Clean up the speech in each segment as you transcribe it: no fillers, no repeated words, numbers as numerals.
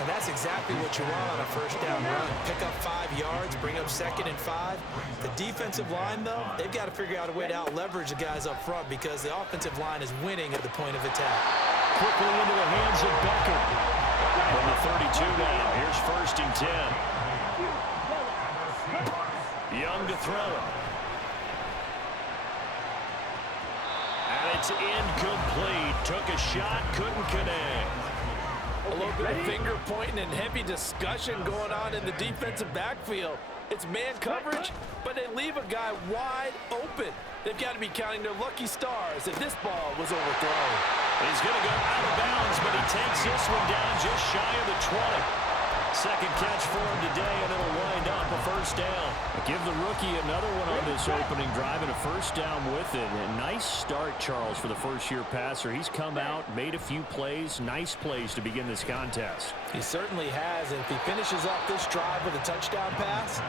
And that's exactly what you want on a first down run. Pick up 5 yards, bring up 2nd and 5. The defensive line, though, they've got to figure out a way to out-leverage the guys up front because the offensive line is winning at the point of attack. Quickly into the hands of Becker. From the 32 now, here's 1st and 10. Young to throw it. And it's incomplete. Took a shot, couldn't connect. A little bit of finger pointing and heavy discussion going on in the defensive backfield. It's man coverage, but they leave a guy wide open. They've got to be counting their lucky stars that this ball was overthrown. He's going to go out of bounds, but he takes this one down just shy of the 20. Second catch for him today, and it'll wind up a 1st down. Give the rookie another one on this opening drive and a 1st down with it. A nice start, Charles, for the first-year passer. He's come out, made a few plays, nice plays to begin this contest. He certainly has, and if he finishes off this drive with a touchdown pass,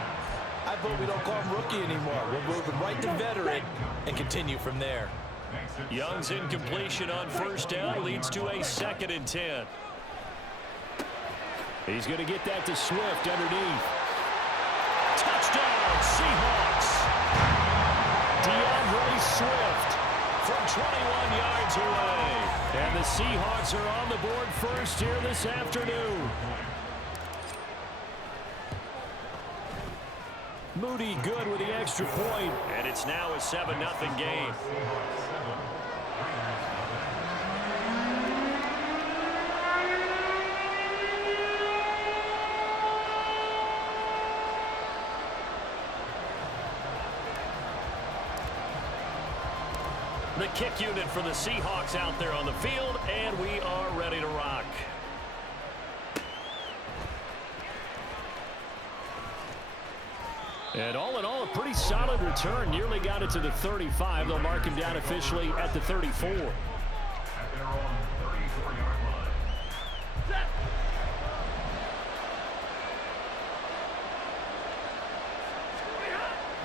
I vote we don't call him rookie anymore. We'll move him right to veteran and continue from there. Young's incompletion on 1st down leads to a 2nd and 10. He's going to get that to Swift underneath. Touchdown, Seahawks. DeAndre Swift from 21 yards away. And the Seahawks are on the board first here this afternoon. Moody good with the extra point. And it's now a 7-0 game. The kick unit for the Seahawks out there on the field, and we are ready to rock. And all in all, a pretty solid return. Nearly got it to the 35. They'll mark him down officially at the 34.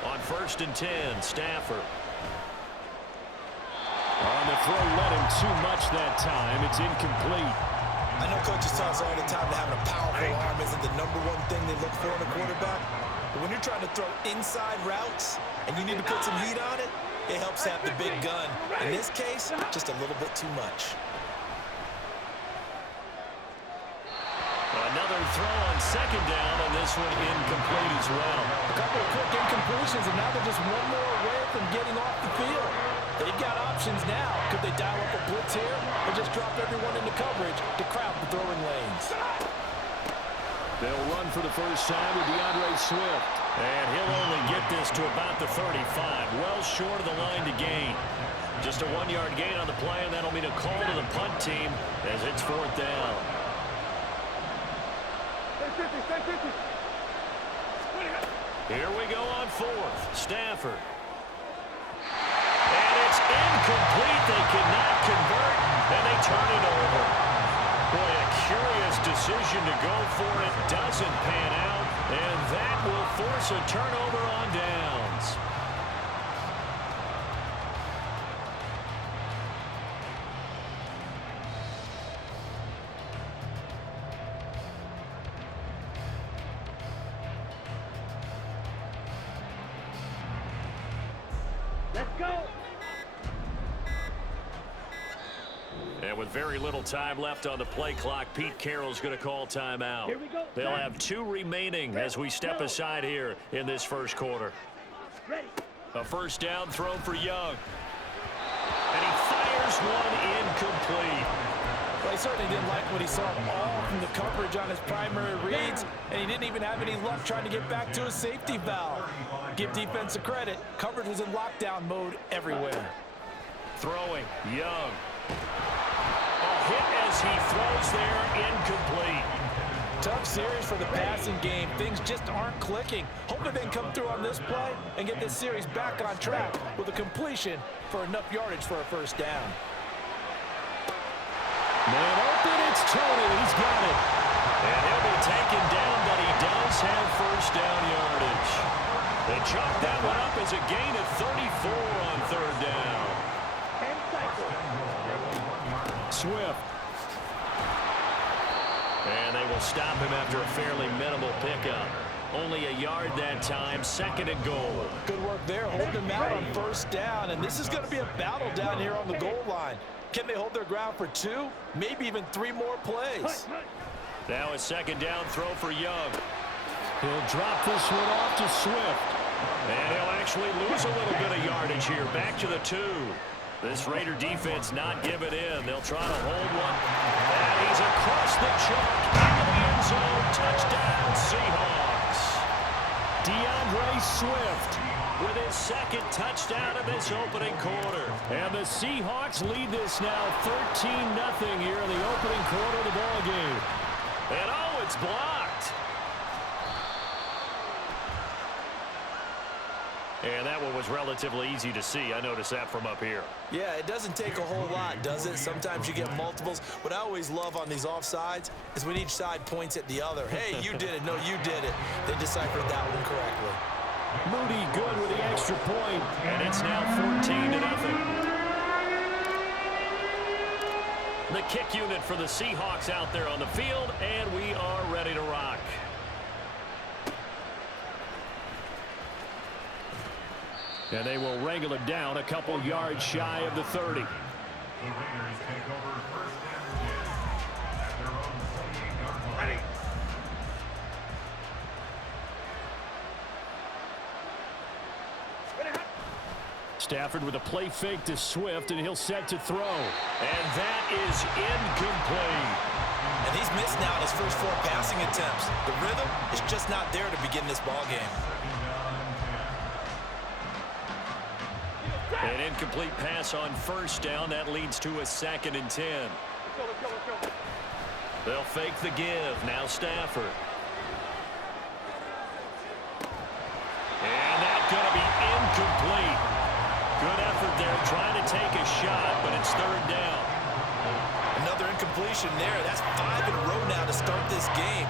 On 1st and 10, Stafford. On the throw, let him too much that time. It's incomplete. I know coaches tell us all the time that having a powerful arm isn't the #1 thing they look for in a quarterback. But when you're trying to throw inside routes and you need to put some heat on it, it helps have the big gun. In this case, just a little bit too much. Another throw on 2nd down, and this one incomplete as well. A couple of quick incompletions, and now they're just one more away from getting off the field. They've got options now. Could they dial up a blitz here or just drop everyone into coverage to crowd the throwing lanes? They'll run for the first time with DeAndre Swift. And he'll only get this to about the 35. Well short of the line to gain. Just a 1-yard gain on the play, and that'll mean a call to the punt team as it's 4th down. Here we go on 4th. Stafford. And it's incomplete. They cannot convert, and they turn it over. Boy, a curious decision to go for it. Doesn't pan out, and that will force a turnover on downs. Let's go. And with very little time left on the play clock, Pete Carroll's going to call timeout. Here we go. They'll have 2 remaining as we step aside here in this first quarter. Ready. A 1st down throw for Young. And he fires one incomplete. Well, he certainly didn't like what he saw all from the coverage on his primary reads, and he didn't even have any luck trying to get back to his safety valve. Give defense a credit. Coverage was in lockdown mode everywhere. Throwing, Young. A hit as he throws there, incomplete. Tough series for the passing game. Things just aren't clicking. Hopefully they can come through on this play and get this series back on track with a completion for enough yardage for a 1st down. Man open, it's Tony. He's got it. And he'll be taken down, but he does have 1st down yardage. They chalk that one up as a gain of 34 on 3rd down. And cycle. Swift. And they will stop him after a fairly minimal pickup. Only a yard that time, 2nd and goal. Good work there, holding him out on 1st down. And this is going to be a battle down here on the goal line. Can they hold their ground for 2, maybe even 3 more plays? Now a 2nd down throw for Young. He'll drop this one off to Swift. And he'll actually lose a little bit of yardage here. Back to the 2. This Raider defense not giving in. They'll try to hold one. And he's across the chalk into the end zone. Touchdown, Seahawks. DeAndre Swift with his 2nd touchdown of this opening quarter. And the Seahawks lead this now 13-0 here in the opening quarter of the ball game. And oh, it's blocked. And that one was relatively easy to see. I noticed that from up here. Yeah, it doesn't take a whole lot, does it? Sometimes you get multiples. What I always love on these offsides is when each side points at the other. Hey, you did it. No, you did it. They deciphered that one correctly. Moody good with the extra point. And it's now 14-0. The kick unit for the Seahawks out there on the field, and we are ready to rock. And they will wrangle it down a couple yards shy of the 30. The Raiders take over 1st and 10 at their own 28-yard line. Ready. Stafford with a play fake to Swift, and he'll set to throw. And that is incomplete. And he's missed now his first 4 passing attempts. The rhythm is just not there to begin this ball game. An incomplete pass on 1st down. That leads to a 2nd and 10. They'll fake the give. Now Stafford. And that's going to be incomplete. Good effort there trying to take a shot, but it's 3rd down. Another incompletion there. That's 5 in a row now to start this game.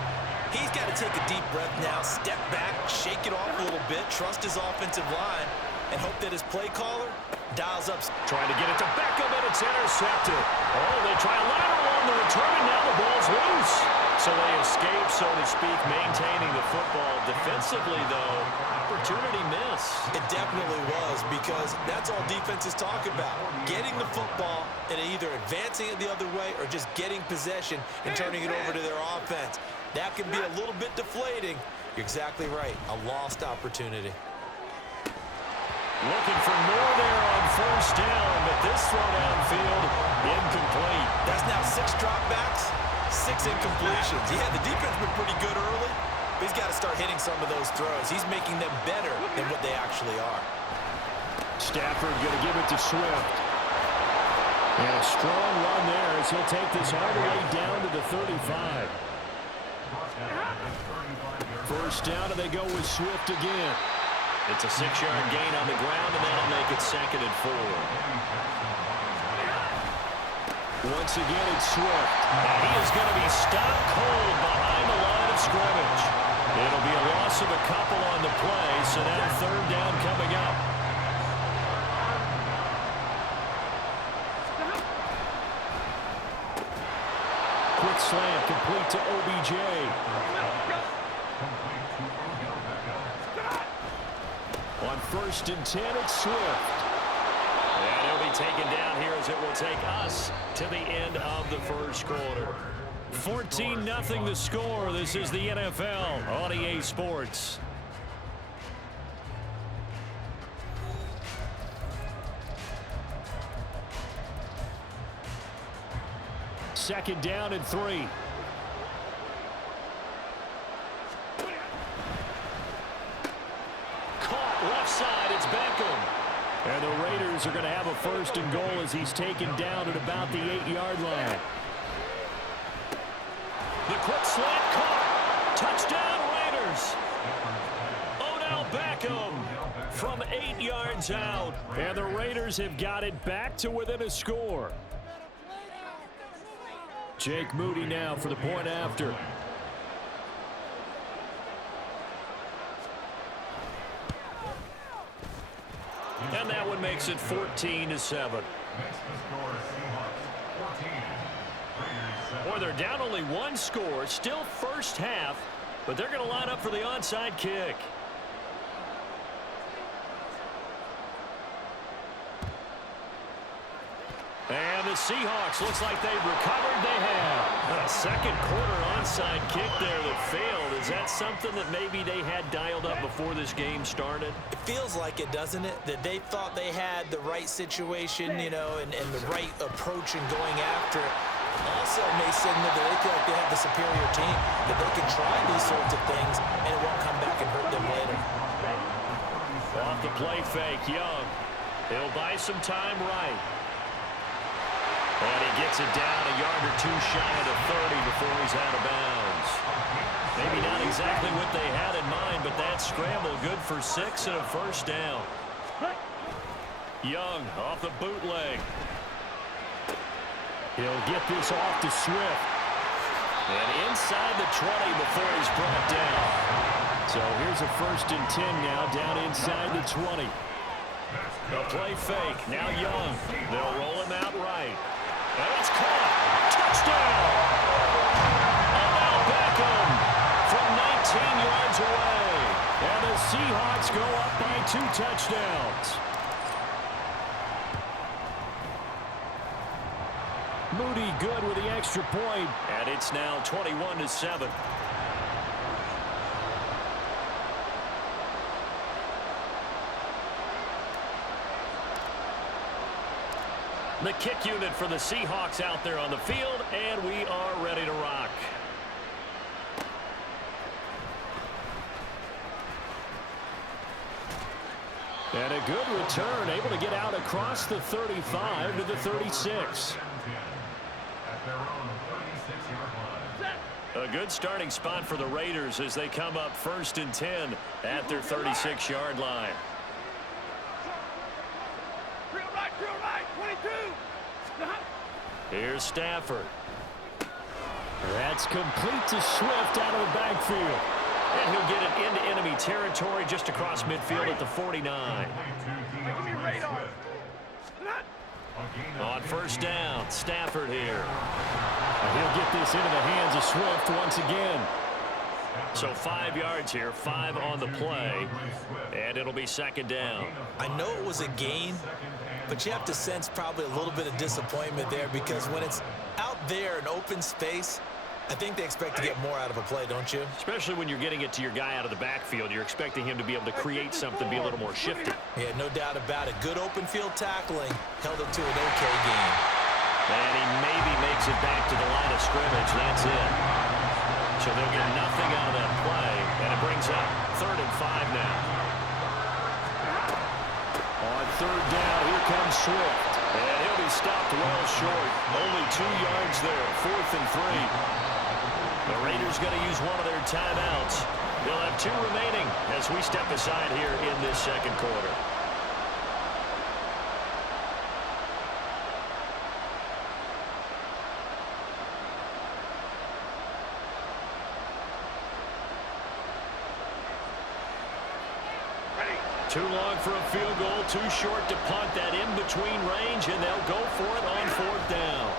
He's got to take a deep breath now, step back, shake it off a little bit, trust his offensive line, and hope that his play caller dials up. Trying to get it to Beckham, and it's intercepted. Oh, they try a lateral on the return, and now the ball's loose. So they escape, so to speak, maintaining the football. Defensively, though, opportunity miss. It definitely was, because that's all defenses talk about. Getting the football and either advancing it the other way or just getting possession and turning it over to their offense. That can be a little bit deflating. You're exactly right. A lost opportunity. Looking for more there on 1st down, but this throw downfield, incomplete. That's now 6 dropbacks, 6 incompletions. Yeah, the defense been pretty good early, but he's got to start hitting some of those throws. He's making them better than what they actually are. Stafford going to give it to Swift. And a strong run there as he'll take this all the way down to the 35. 1st down, and they go with Swift again. It's a 6-yard gain on the ground, and that'll make it 2nd and 4. Once again, it's Swift. And he is going to be stopped cold behind the line of scrimmage. It'll be a loss of a couple on the play, so now 3rd down coming up. Quick slant complete to OBJ. On 1st and 10, it's Swift. And he'll be taken down here as it will take us to the end of the 1st quarter. 14-0 the score. This is the NFL on EA Sports. Second down and 3. Left side, it's Beckham. And the Raiders are going to have a 1st and goal as he's taken down at about the 8-yard line. The quick slant caught. Touchdown, Raiders. Odell Beckham from 8 yards out. And the Raiders have got it back to within a score. Jake Moody now for the point after. And that one makes it 14-7. Next to score, Seahawks 14, Raiders 7. Boy, they're down only one score. Still first half, but they're going to line up for the onside kick. And the Seahawks, looks like they've recovered. They have. A second quarter onside kick there that failed. Is that something that maybe they had dialed up before this game started? It feels like it, doesn't it? That they thought they had the right situation, you know, and the right approach in going after it. Also may signal that they feel like they have the superior team, that they can try these sorts of things, and it won't come back and hurt them later. Off the play fake, Young. He'll buy some time right. And he gets it down a yard or two shy of the 30 before he's out of bounds. Maybe not exactly what they had in mind, but that scramble good for 6 and a first down. Young off the bootleg. He'll get this off to Swift. And inside the 20 before he's brought down. So here's a 1st and 10 now, down inside the 20. The play fake, now Young. They'll roll him out right. And it's caught. Touchdown! And now Beckham from 19 yards away. And the Seahawks go up by 2 touchdowns. Moody good with the extra point. And it's now 21-7. The kick unit for the Seahawks out there on the field, and we are ready to rock. And a good return, able to get out across the 35 to the 36. A good starting spot for the Raiders as they come up 1st and 10 at their 36-yard line. Here's Stafford. That's complete to Swift out of the backfield. And he'll get it into enemy territory just across midfield at the 49. On 1st down, Stafford here. And he'll get this into the hands of Swift once again. So 5 yards here, 5 on the play, and it'll be 2nd down. I know it was a gain, but you have to sense probably a little bit of disappointment there because when it's out there in open space, I think they expect to get more out of a play, don't you? Especially when you're getting it to your guy out of the backfield. You're expecting him to be able to create something, be a little more shifty. Yeah, no doubt about it. Good open field tackling held it to an okay game. And he maybe makes it back to the line of scrimmage. That's it. So they'll get nothing out of that play, and it brings up 3rd and 5 now. On 3rd down, here comes Swift. And he'll be stopped well short. Only 2 yards there, 4th and 3. The Raiders going to use one of their timeouts. They'll have 2 remaining as we step aside here in this 2nd quarter. Too long for a field goal, too short to punt that in-between range, and they'll go for it on 4th down.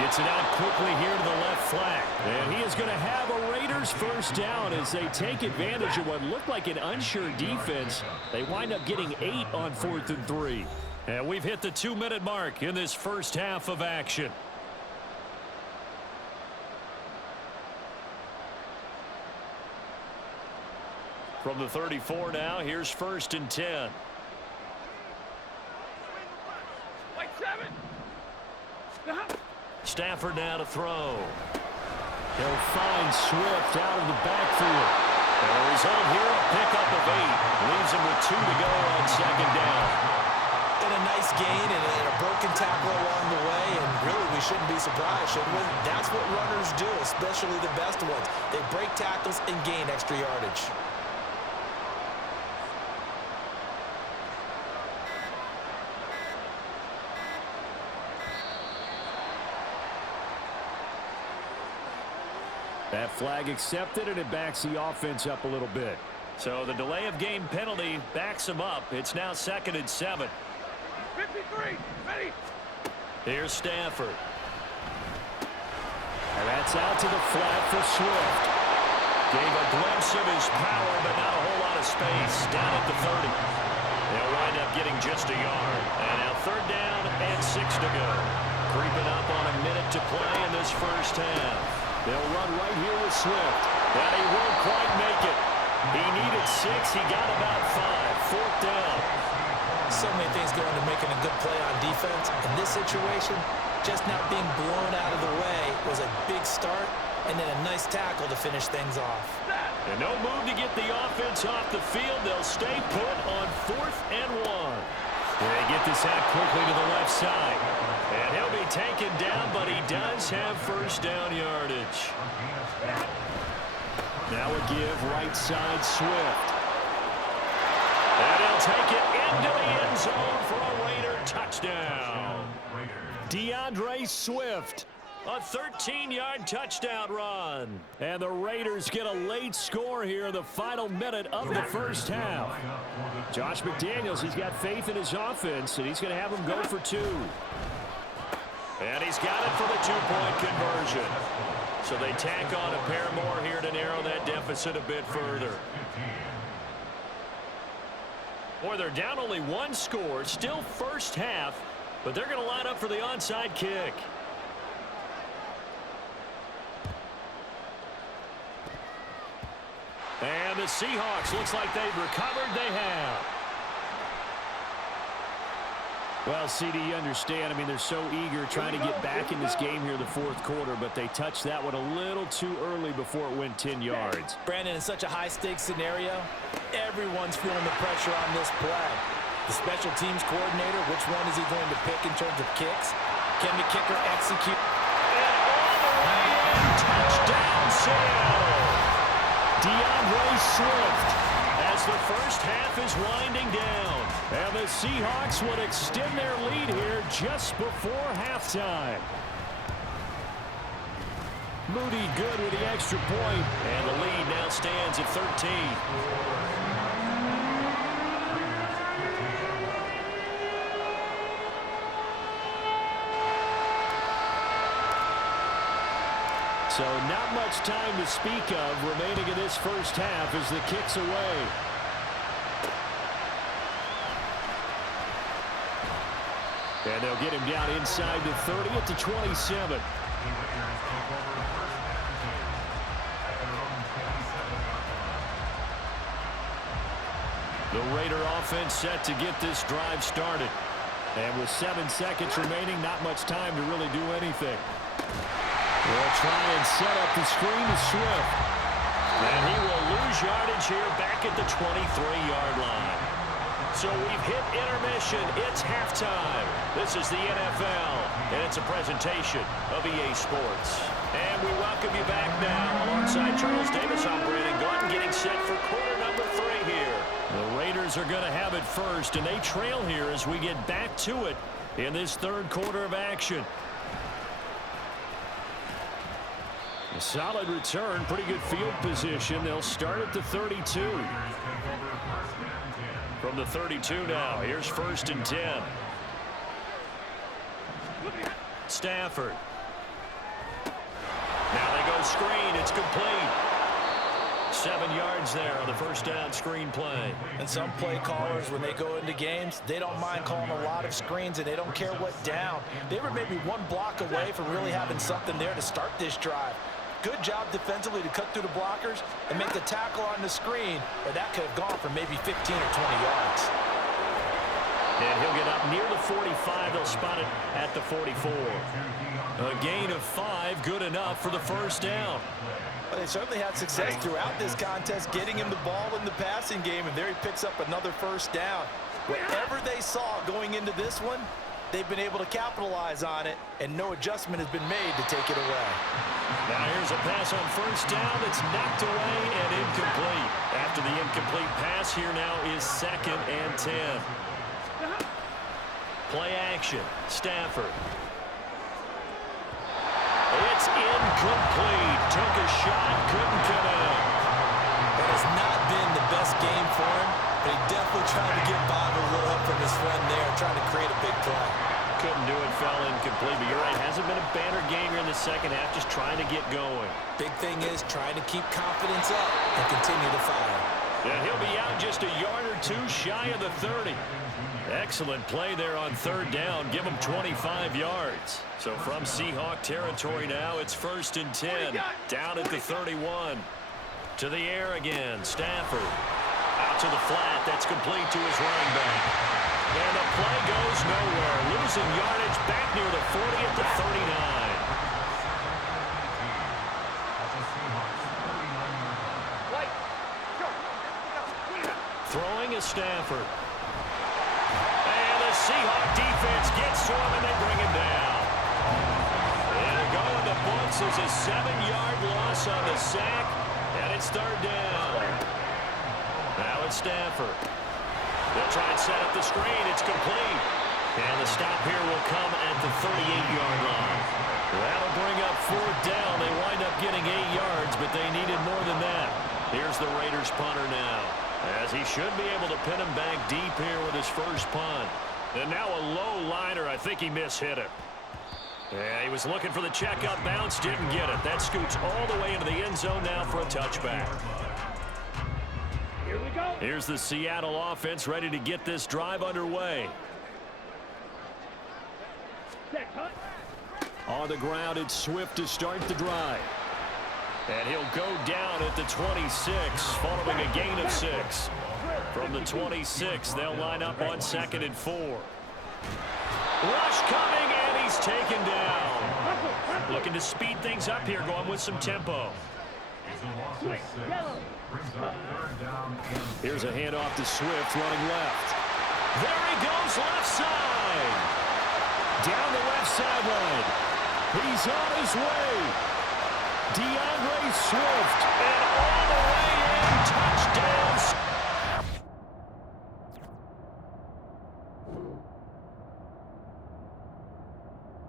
Gets it out quickly here to the left flank. And he is going to have a Raiders 1st down as they take advantage of what looked like an unsure defense. They wind up getting 8 on 4th and 3. And we've hit the 2-minute mark in this first half of action. From the 34 now, here's 1st and 10. Stafford now to throw. He'll find Swift out of the backfield. And the result here, a pickup of 8. Leaves him with 2 to go on 2nd down. And a nice gain and a broken tackle along the way, and really we shouldn't be surprised, should we? That's what runners do, especially the best ones. They break tackles and gain extra yardage. That flag accepted, and it backs the offense up a little bit. So the delay of game penalty backs them up. It's now 2nd and 7. 53, ready. Here's Stafford. It's out to the flat for Swift. Gave a glimpse of his power, but not a whole lot of space. Down at the 30. They'll wind up getting just a yard. And now third down and 6 to go. Creeping up on a minute to play in this first half. They'll run right here with Swift. And he won't quite make it. He needed 6. He got about 5. Fourth down. So many things go into making a good play on defense. In this situation, just not being blown out of the way was a big start, and then a nice tackle to finish things off. And no move to get the offense off the field. They'll stay put on 4th and 1. They get this out quickly to the left side. And he'll be taken down, but he does have first down yardage. Now a give right side Swift. And he'll take it into the end zone for a Raider touchdown. DeAndre Swift. A 13-yard touchdown run. And the Raiders get a late score here in the final minute of the first half. Josh McDaniels, he's got faith in his offense, and he's going to have him go for 2. And he's got it for the 2-point conversion. So they tack on a pair more here to narrow that deficit a bit further. Boy, they're down only 1 score, still first half, but they're going to line up for the onside kick. And the Seahawks, looks like they've recovered. They have. Well, CD, you understand. I mean, they're so eager trying to get back in this game here in the 4th quarter, but they touched that one a little too early before it went 10 yards. Brandon, in such a high-stakes scenario, everyone's feeling the pressure on this play. The special teams coordinator, which one is he going to pick in terms of kicks? Can the kicker execute? And all the way in, touchdown sail. DeAndre Swift as the first half is winding down. And the Seahawks would extend their lead here just before halftime. Moody good with the extra point. And the lead now stands at 13. So not much time to speak of remaining in this first half as the kick's away. And they'll get him down inside the 30 at the 27. The Raider offense set to get this drive started. And with 7 seconds remaining, not much time to really do anything. They'll try and set up the screen to Swift. And he will lose yardage here back at the 23-yard line. So we've hit intermission. It's halftime. This is the NFL, and it's a presentation of EA Sports. And we welcome you back now. Alongside Charles Davis, I'm Brandon Gordon, getting set for quarter number 3 here. The Raiders are going to have it first, and they trail here as we get back to it in this 3rd quarter of action. A solid return, pretty good field position. They'll start at the 32. From the 32 now, here's 1st and 10. Stafford. Now they go screen. It's complete. 7 yards there on the first down screen play. And some play callers, when they go into games, they don't mind calling a lot of screens, and they don't care what down. They were maybe 1 block away from really having something there to start this drive. Good job defensively to cut through the blockers and make the tackle on the screen, or that could have gone for maybe 15 or 20 yards. And he'll get up near the 45. They'll spot it at the 44. A gain of 5, good enough for the first down. Well, they certainly had success throughout this contest, getting him the ball in the passing game, and there he picks up another first down. Whatever they saw going into this one, they've been able to capitalize on it, and no adjustment has been made to take it away. Now here's a pass on first down. It's knocked away and incomplete. After the incomplete pass, here now is 2nd and 10. Play action. Stafford. It's incomplete. Took a shot, couldn't connect. That has not been the best game for him, but he definitely tried to get by with a little help from his friend there, trying to create a big play. couldn't do it, fell incomplete. But you're right, hasn't been a banner game here in the second half, just trying to get going. Big thing is trying to keep confidence up and continue to fire. And he'll be out just a yard or two shy of the 30. Excellent play there on third down. Give him 25 yards. So from Seahawk territory now, it's 1st and 10. Down at the 31. To the air again. Stafford. Out to the flat. That's complete to his running back. And the play goes nowhere. Losing yardage back near the 40 at the 39. Throwing is Stafford. And the Seahawk defense gets to him, and they bring him down. And going to books is a 7-yard loss on the sack, and it's third down. Now it's Stafford. They'll try and set up the screen. It's complete. And the stop here will come at the 38-yard line. That'll bring up fourth down. They wind up getting 8 yards, but they needed more than that. Here's the Raiders punter now, as he should be able to pin him back deep here with his first punt. And now a low liner. I think he mishit it. Yeah, he was looking for the checkup bounce, didn't get it. That scoots all the way into the end zone now for a touchback. Here we go. Here's the Seattle offense ready to get this drive underway. Set, cut. On the ground, it's Swift to start the drive. And he'll go down at the 26, following a gain of 6. From the 26, they'll line up on 2nd and 4. Rush coming, and he's taken down. Looking to speed things up here, going with some tempo. Here's a handoff to Swift, running left. There he goes, left side. Down the left sideline. He's on his way. DeAndre Swift, and all the way in, touchdown.